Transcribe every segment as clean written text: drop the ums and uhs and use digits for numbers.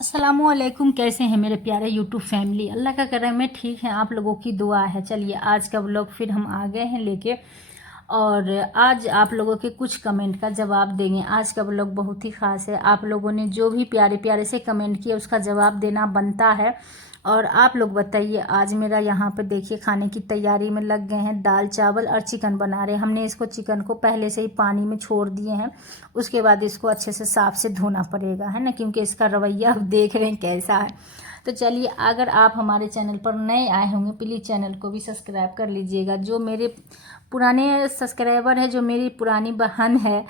अस्सलामुअलैकुम। कैसे हैं मेरे प्यारे यूट्यूब फैमिली। अल्लाह का करम में ठीक है, आप लोगों की दुआ है। चलिए आज का व्लॉग फिर हम आ गए हैं लेके, और आज आप लोगों के कुछ कमेंट का जवाब देंगे। आज का व्लॉग बहुत ही ख़ास है। आप लोगों ने जो भी प्यारे प्यारे से कमेंट किए उसका जवाब देना बनता है। और आप लोग बताइए, आज मेरा यहाँ पे देखिए खाने की तैयारी में लग गए हैं। दाल चावल और चिकन बना रहे हैं। हमने इसको चिकन को पहले से ही पानी में छोड़ दिए हैं। उसके बाद इसको अच्छे से साफ से धोना पड़ेगा, है ना, क्योंकि इसका रवैया आप देख रहे हैं कैसा है। तो चलिए, अगर आप हमारे चैनल पर नए आए होंगे प्लीज़ चैनल को भी सब्सक्राइब कर लीजिएगा। जो मेरे पुराने सब्सक्राइबर है, जो मेरी पुरानी बहन है,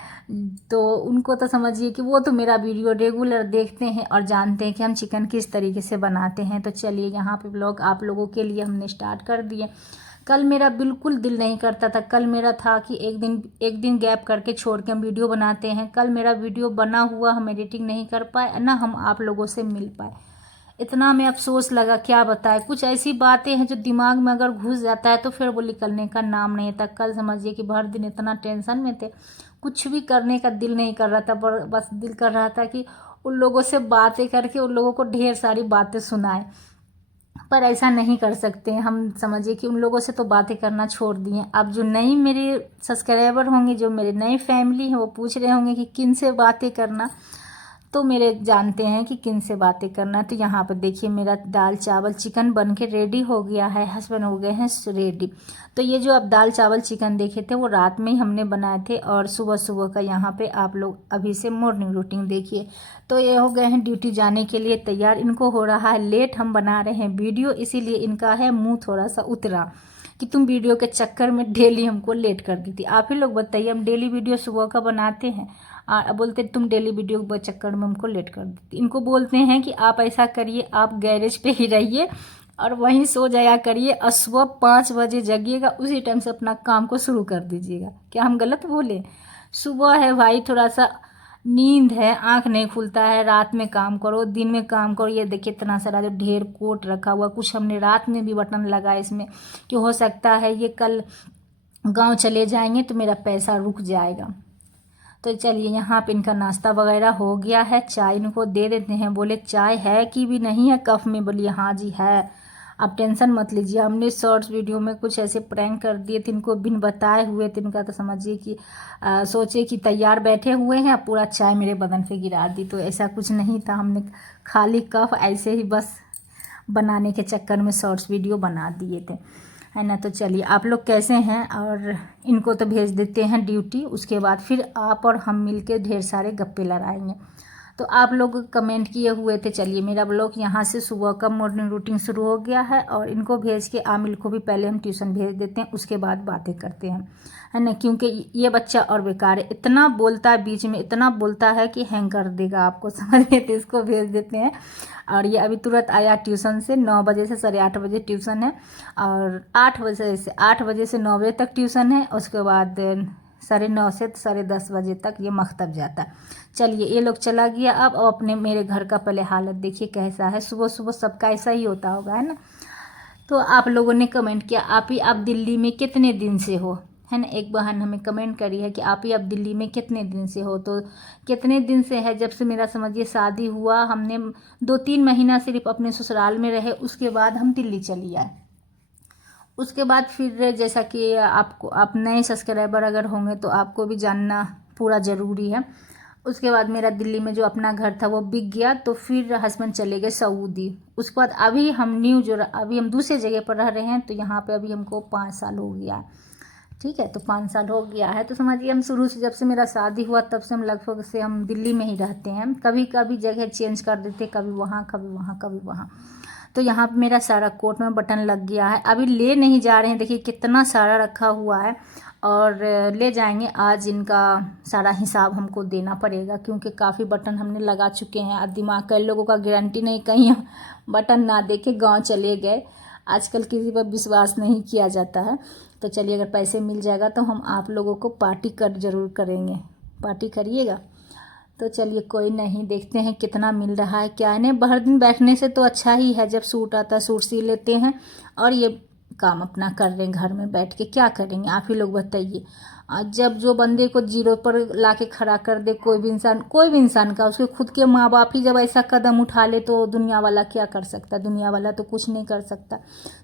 तो उनको तो समझिए कि वो तो मेरा वीडियो रेगुलर देखते हैं और जानते हैं कि हम चिकन किस तरीके से बनाते हैं। तो चलिए, यहाँ पे ब्लॉग आप लोगों के लिए हमने स्टार्ट कर दिए। कल मेरा बिल्कुल दिल नहीं करता था। कल मेरा था कि एक दिन गैप करके छोड़ के हम वीडियो बनाते हैं। कल मेरा वीडियो बना हुआ हम एडिटिंग नहीं कर पाए, ना हम आप लोगों से मिल पाए। इतना में अफसोस लगा, क्या बताए। कुछ ऐसी बातें हैं जो दिमाग में अगर घुस जाता है तो फिर वो निकलने का नाम नहीं था। कल समझिए कि भर दिन इतना टेंशन में थे, कुछ भी करने का दिल नहीं कर रहा था। बस दिल कर रहा था कि उन लोगों से बातें करके उन लोगों को ढेर सारी बातें सुनाए। पर ऐसा नहीं कर सकते हम। समझिए कि उन लोगों से तो बातें करना छोड़ दिए। अब जो नई मेरे सब्सक्राइबर होंगे, जो मेरे नई फैमिली हैं, वो पूछ रहे होंगे कि किन से बातें करना। तो मेरे जानते हैं कि किन से बातें करना। तो यहाँ पर देखिए मेरा दाल चावल चिकन बन के रेडी हो गया है। हस्बैंड हो गए हैं रेडी। तो ये जो अब दाल चावल चिकन देखे थे वो रात में ही हमने बनाए थे, और सुबह सुबह का यहाँ पे आप लोग अभी से मॉर्निंग रूटीन देखिए। तो ये हो गए हैं ड्यूटी जाने के लिए तैयार। इनको हो रहा है लेट, हम बना रहे हैं वीडियो, इसीलिए इनका है मुँह थोड़ा सा उतरा कि तुम वीडियो के चक्कर में डेली हमको लेट कर दी थी। आप ही लोग बताइए, हम डेली वीडियो सुबह का बनाते हैं, बोलते तुम डेली वीडियो के चक्कर में हमको लेट कर देती। इनको बोलते हैं कि आप ऐसा करिए, आप गैरेज पे ही रहिए और वहीं सो जाया करिए, और सुबह 5 बजे जगिएगा, उसी टाइम से अपना काम को शुरू कर दीजिएगा। क्या हम गलत बोले? सुबह है भाई, थोड़ा सा नींद है, आंख नहीं खुलता है। रात में काम करो, दिन में काम करो। ये देखिए इतना सारा जो ढेर कोट रखा हुआ, कुछ हमने रात में भी बटन लगाए इसमें कि हो सकता है ये कल गांव चले जाएंगे तो मेरा पैसा रुक जाएगा। तो चलिए, यहाँ पे इनका नाश्ता वगैरह हो गया है। चाय इनको दे देते हैं। बोले चाय है कि भी नहीं है कप में? बोलिए हाँ जी है। आप टेंशन मत लीजिए, हमने शॉर्ट्स वीडियो में कुछ ऐसे प्रैंक कर दिए थे इनको बिन बताए हुए थे। इनका तो समझिए कि सोचे कि तैयार बैठे हुए हैं, पूरा चाय मेरे बदन पे गिरा दी। तो ऐसा कुछ नहीं था, हमने खाली कप ऐसे ही बस बनाने के चक्कर में शॉर्ट्स वीडियो बना दिए थे, है ना। तो चलिए, आप लोग कैसे हैं? और इनको तो भेज देते हैं ड्यूटी, उसके बाद फिर आप और हम मिलके ढेर सारे गप्पे लड़ाएंगे। तो आप लोग कमेंट किए हुए थे। चलिए, मेरा ब्लॉग यहाँ से सुबह का मॉर्निंग रूटीन शुरू हो गया है, और इनको भेज के आमिल को भी पहले हम ट्यूशन भेज देते हैं, उसके बाद बातें करते हैं, है ना। क्योंकि ये बच्चा और बेकार है, इतना बोलता है, बीच में इतना बोलता है कि हैंग कर देगा आपको, समझिए। तो इसको भेज देते हैं। और ये अभी तुरंत आया ट्यूशन से। 9 बजे से 8:30 बजे ट्यूशन है, और 8 बजे से 9 बजे तक ट्यूशन है। उसके बाद 9:30 से 10:30 बजे तक ये मकतब जाता है। चलिए, ये लोग चला गया। अब अपने मेरे घर का पहले हालत देखिए कैसा है। सुबह सुबह सबका ऐसा ही होता होगा, है ना। तो आप लोगों ने कमेंट किया, आप दिल्ली में कितने दिन से हो, है ना। एक बहन हमें कमेंट करी है कि आप ही अब दिल्ली में कितने दिन से हो। तो कितने दिन से है, जब से मेरा समझिए शादी हुआ, हमने 2-3 महीना सिर्फ अपने ससुराल में रहे, उसके बाद हम दिल्ली चली आए। उसके बाद फिर जैसा कि आपको, आप नए सब्सक्राइबर अगर होंगे तो आपको भी जानना पूरा ज़रूरी है। उसके बाद मेरा दिल्ली में जो अपना घर था वो बिक गया, तो फिर हस्बैंड चले गए सऊदी। उसके बाद अभी हम दूसरे जगह पर रह रहे हैं, तो यहाँ पे अभी हमको 5 साल हो गया है। ठीक है, तो 5 साल हो गया है। तो समझिए हम शुरू से, जब से मेरा शादी हुआ तब से हम लगभग से हम दिल्ली में ही रहते हैं। कभी कभी जगह चेंज कर देते, कभी वहाँ कभी वहाँ कभी वहाँ। तो यहाँ पे मेरा सारा कोट में बटन लग गया है। अभी ले नहीं जा रहे हैं, देखिए कितना सारा रखा हुआ है, और ले जाएंगे आज। इनका सारा हिसाब हमको देना पड़ेगा, क्योंकि काफ़ी बटन हमने लगा चुके हैं। अब दिमाग का लोगों का गारंटी नहीं, कहीं बटन ना देके गांव चले गए। आजकल किसी पर विश्वास नहीं किया जाता है। तो चलिए, अगर पैसे मिल जाएगा तो हम आप लोगों को पार्टी ज़रूर करेंगे। पार्टी करिएगा। तो चलिए, कोई नहीं, देखते हैं कितना मिल रहा है क्या है। नहीं, भर दिन बैठने से तो अच्छा ही है, जब सूट आता है सूट सी लेते हैं, और ये काम अपना कर रहे हैं घर में बैठ के, क्या करेंगे आप ही लोग बताइए। जब जो बंदे को जीरो पर ला के खड़ा कर दे कोई भी इंसान का, उसके खुद के माँ बाप ही जब ऐसा कदम उठा ले तो दुनिया वाला क्या कर सकता, दुनिया वाला तो कुछ नहीं कर सकता।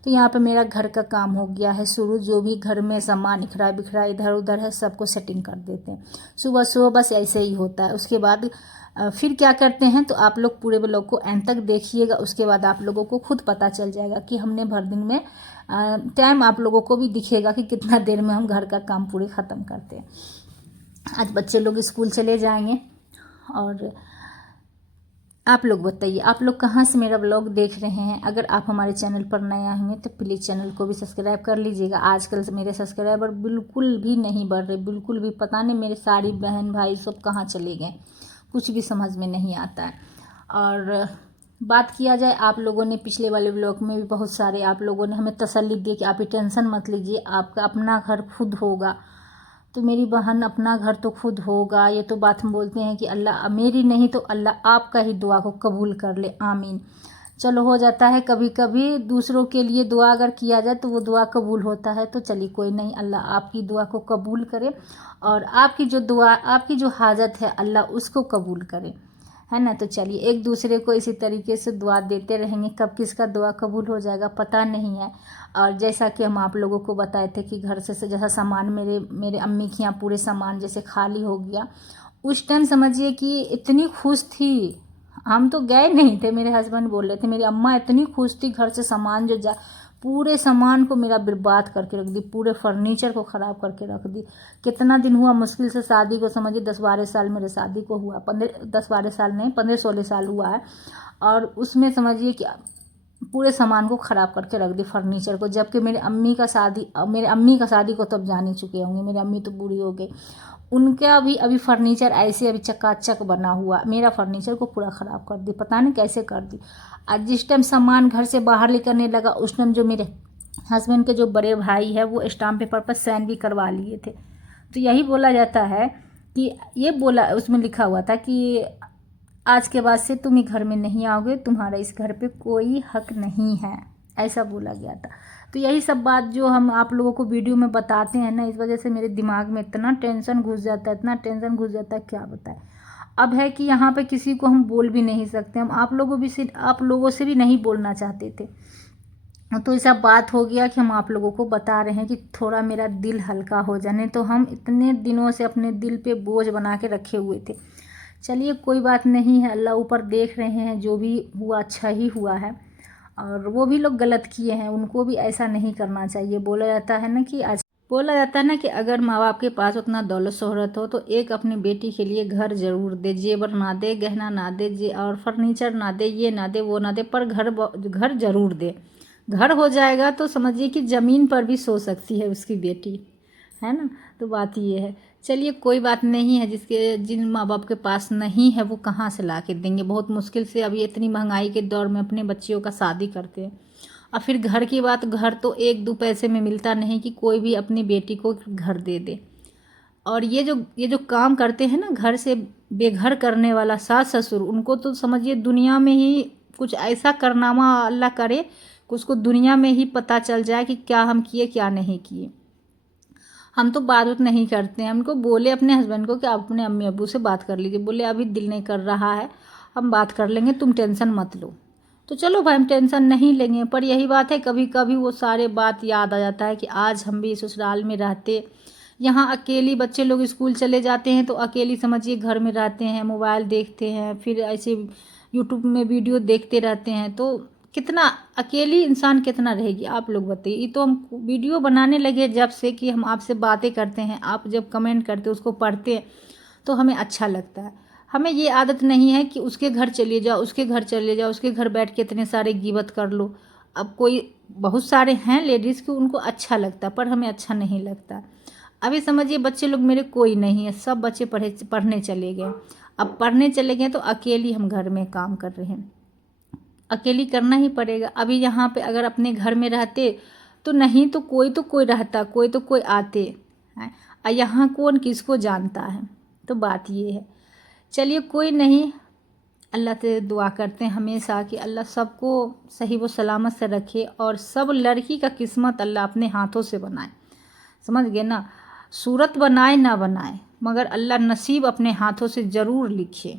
तो यहाँ पे मेरा घर का काम हो गया है शुरू, जो भी घर में सामान इखरा बिखरा इधर उधर है सबको सेटिंग कर देते हैं सुबह सुबह, बस ऐसे ही होता है। उसके बाद फिर क्या करते हैं, तो आप लोग पूरे ब्लॉग को एंड तक देखिएगा, उसके बाद आप लोगों को खुद पता चल जाएगा कि हमने भर दिन में टाइम आप लोगों को भी दिखेगा कि कितना देर में हम घर का काम पूरे ख़त्म करते हैं। आज बच्चे लोग स्कूल चले जाएंगे। और आप लोग बताइए, आप लोग कहाँ से मेरा ब्लॉग देख रहे हैं। अगर आप हमारे चैनल पर नए आए हैं तो प्लीज़ चैनल को भी सब्सक्राइब कर लीजिएगा। आजकल मेरे सब्सक्राइबर बिल्कुल भी नहीं बढ़ रहे, बिल्कुल भी। पता नहीं मेरे सारी बहन भाई सब कहाँ चले गए, कुछ भी समझ में नहीं आता है। और बात किया जाए, आप लोगों ने पिछले वाले ब्लॉग में भी बहुत सारे आप लोगों ने हमें तसल्ली दी कि आप टेंशन मत लीजिए, आपका अपना घर खुद होगा। तो मेरी बहन, अपना घर तो खुद होगा, ये तो बात हम बोलते हैं कि अल्लाह मेरी नहीं तो अल्लाह आपका ही दुआ को कबूल कर ले, आमीन। चलो हो जाता है कभी कभी दूसरों के लिए दुआ अगर किया जाए तो वो दुआ कबूल होता है, तो चलिए कोई नहीं, अल्लाह आपकी दुआ को कबूल करे और आपकी जो दुआ, आपकी जो हाजत है अल्लाह उसको कबूल करे, है ना। तो चलिए एक दूसरे को इसी तरीके से दुआ देते रहेंगे, कब किसका दुआ कबूल हो जाएगा पता नहीं है। और जैसा कि हम आप लोगों को बताए थे कि घर से जैसा सामान मेरे अम्मी के यहाँ पूरे सामान जैसे खाली हो गया, उस टाइम समझिए कि इतनी खुश थी। हम तो गए नहीं थे, मेरे हस्बैंड बोल रहे थे, मेरी अम्मा इतनी खुश थी घर से सामान जो पूरे सामान को मेरा बर्बाद करके रख दी, पूरे फर्नीचर को ख़राब करके रख दी। कितना दिन हुआ मुश्किल से शादी को, समझिए 10-12 साल मेरे शादी को हुआ, 10-12 साल नहीं 15-16 साल हुआ है। और उसमें समझिए कि पूरे सामान को ख़राब करके रख दी, फर्नीचर को। जबकि मेरे अम्मी का शादी को तब जान ही चुके होंगे, मेरी अम्मी तो बूढ़ी हो गई, उनका भी अभी फर्नीचर ऐसे अभी चकाचक बना हुआ, मेरा फर्नीचर को पूरा ख़राब कर दी, पता नहीं कैसे कर दी। आज जिस टाइम सामान घर से बाहर निकलने लगा उस टाइम जो मेरे हस्बैंड के जो बड़े भाई है वो स्टाम्प पेपर पर साइन भी करवा लिए थे। तो यही बोला जाता है कि ये बोला, उसमें लिखा हुआ था कि आज के बाद से तुम ही घर में नहीं आओगे, तुम्हारा इस घर पे कोई हक नहीं है, ऐसा बोला गया था। तो यही सब बात जो हम आप लोगों को वीडियो में बताते हैं ना, इस वजह से मेरे दिमाग में इतना टेंशन घुस जाता है, इतना टेंशन घुस जाता है क्या बताएं। अब है कि यहाँ पे किसी को हम बोल भी नहीं सकते, हम आप लोगों से भी नहीं बोलना चाहते थे। तो ऐसा बात हो गया कि हम आप लोगों को बता रहे हैं कि थोड़ा मेरा दिल हल्का हो जाने, तो हम इतने दिनों से अपने दिल पे बोझ बना के रखे हुए थे। चलिए कोई बात नहीं है, अल्लाह ऊपर देख रहे हैं, जो भी हुआ अच्छा ही हुआ है। और वो भी लोग गलत किए हैं, उनको भी ऐसा नहीं करना चाहिए। बोला जाता है ना कि अगर माँ बाप के पास उतना दौलत शोहरत हो तो एक अपनी बेटी के लिए घर ज़रूर दे, जेवर ना दे, गहना ना दे, और फर्नीचर ना दे, ये ना दे, वो ना दे, पर घर ज़रूर दे। घर हो जाएगा तो समझिए कि ज़मीन पर भी सो सकती है उसकी बेटी, है ना। तो बात ये है। चलिए कोई बात नहीं है, जिन माँ बाप के पास नहीं है वो कहाँ से ला के देंगे, बहुत मुश्किल से अभी इतनी महंगाई के दौर में अपने बच्चियों का शादी करते हैं। और फिर घर की बात, घर तो 1-2 पैसे में मिलता नहीं कि कोई भी अपनी बेटी को घर दे दे। और ये जो काम करते हैं ना घर से बेघर करने वाला सास ससुर, उनको तो समझिए दुनिया में ही कुछ ऐसा करनामा अल्लाह करे कि उसको दुनिया में ही पता चल जाए कि क्या हम किए क्या नहीं किए। हम तो बात नहीं करते हैं, हमको बोले अपने हस्बैंड को कि आप अपने अम्मी अब्बू से बात कर लीजिए, बोले अभी दिल नहीं कर रहा है, हम बात कर लेंगे, तुम टेंशन मत लो। तो चलो भाई हम टेंशन नहीं लेंगे, पर यही बात है कभी कभी वो सारे बात याद आ जाता है कि आज हम भी ससुराल में रहते, यहाँ अकेली, बच्चे लोग स्कूल चले जाते हैं तो अकेली समझिए घर में रहते हैं, मोबाइल देखते हैं, फिर ऐसे यूट्यूब में वीडियो देखते रहते हैं, तो कितना अकेली इंसान कितना रहेगी आप लोग बताइए। ये तो हम वीडियो बनाने लगे जब से कि हम आपसे बातें करते हैं, आप जब कमेंट करते उसको पढ़ते हैं तो हमें अच्छा लगता है। हमें ये आदत नहीं है कि उसके घर चले जाओ, उसके घर बैठ के इतने सारे गिबत कर लो। अब बहुत सारे हैं लेडीज़ कि उनको अच्छा लगता, पर हमें अच्छा नहीं लगता। अभी समझिए बच्चे लोग मेरे कोई नहीं है, सब बच्चे पढ़ने चले गए। अब पढ़ने चले गए तो अकेली हम घर में काम कर रहे हैं, अकेली करना ही पड़ेगा। अभी यहाँ पे अगर अपने घर में रहते तो नहीं तो कोई रहता, कोई तो कोई आते हैं, और यहाँ कौन किसको जानता है। तो बात ये है। चलिए कोई नहीं, अल्लाह से दुआ करते हैं हमेशा कि अल्लाह सबको सही व सलामत से रखे और सब लड़की का किस्मत अल्लाह अपने हाथों से बनाए। समझ गए ना, सूरत बनाए ना बनाए मगर अल्लाह नसीब अपने हाथों से ज़रूर लिखे।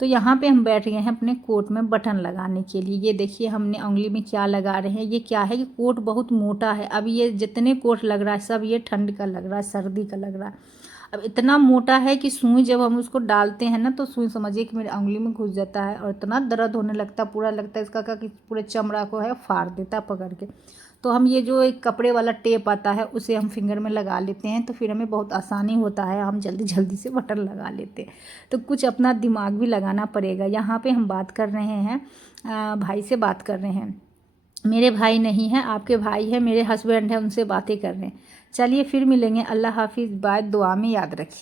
तो यहाँ पे हम बैठ गए हैं अपने कोट में बटन लगाने के लिए। ये देखिए हमने उंगली में क्या लगा रहे हैं, ये क्या है कि कोट बहुत मोटा है। अब ये जितने कोट लग रहा है सब ये ठंड का लग रहा है, सर्दी का लग रहा है। अब इतना मोटा है कि सुई जब हम उसको डालते हैं ना तो सुई समझिए कि मेरे उंगली में घुस जाता है और इतना दर्द होने लगता, पूरा लगता है इसका का कि पूरे चमड़ा को है फाड़ देता पकड़ के। तो हम ये जो एक कपड़े वाला टेप आता है उसे हम फिंगर में लगा लेते हैं, तो फिर हमें बहुत आसानी होता है, हम जल्दी जल्दी से बटन लगा लेते हैं। तो कुछ अपना दिमाग भी लगाना पड़ेगा। यहाँ पे हम बात कर रहे हैं, भाई से बात कर रहे हैं। मेरे भाई नहीं हैं, आपके भाई हैं, मेरे हस्बैंड हैं, उनसे बातें कर रहे हैं। चलिए फिर मिलेंगे। अल्लाह हाफिज़, बाय, दुआ में याद रखिए।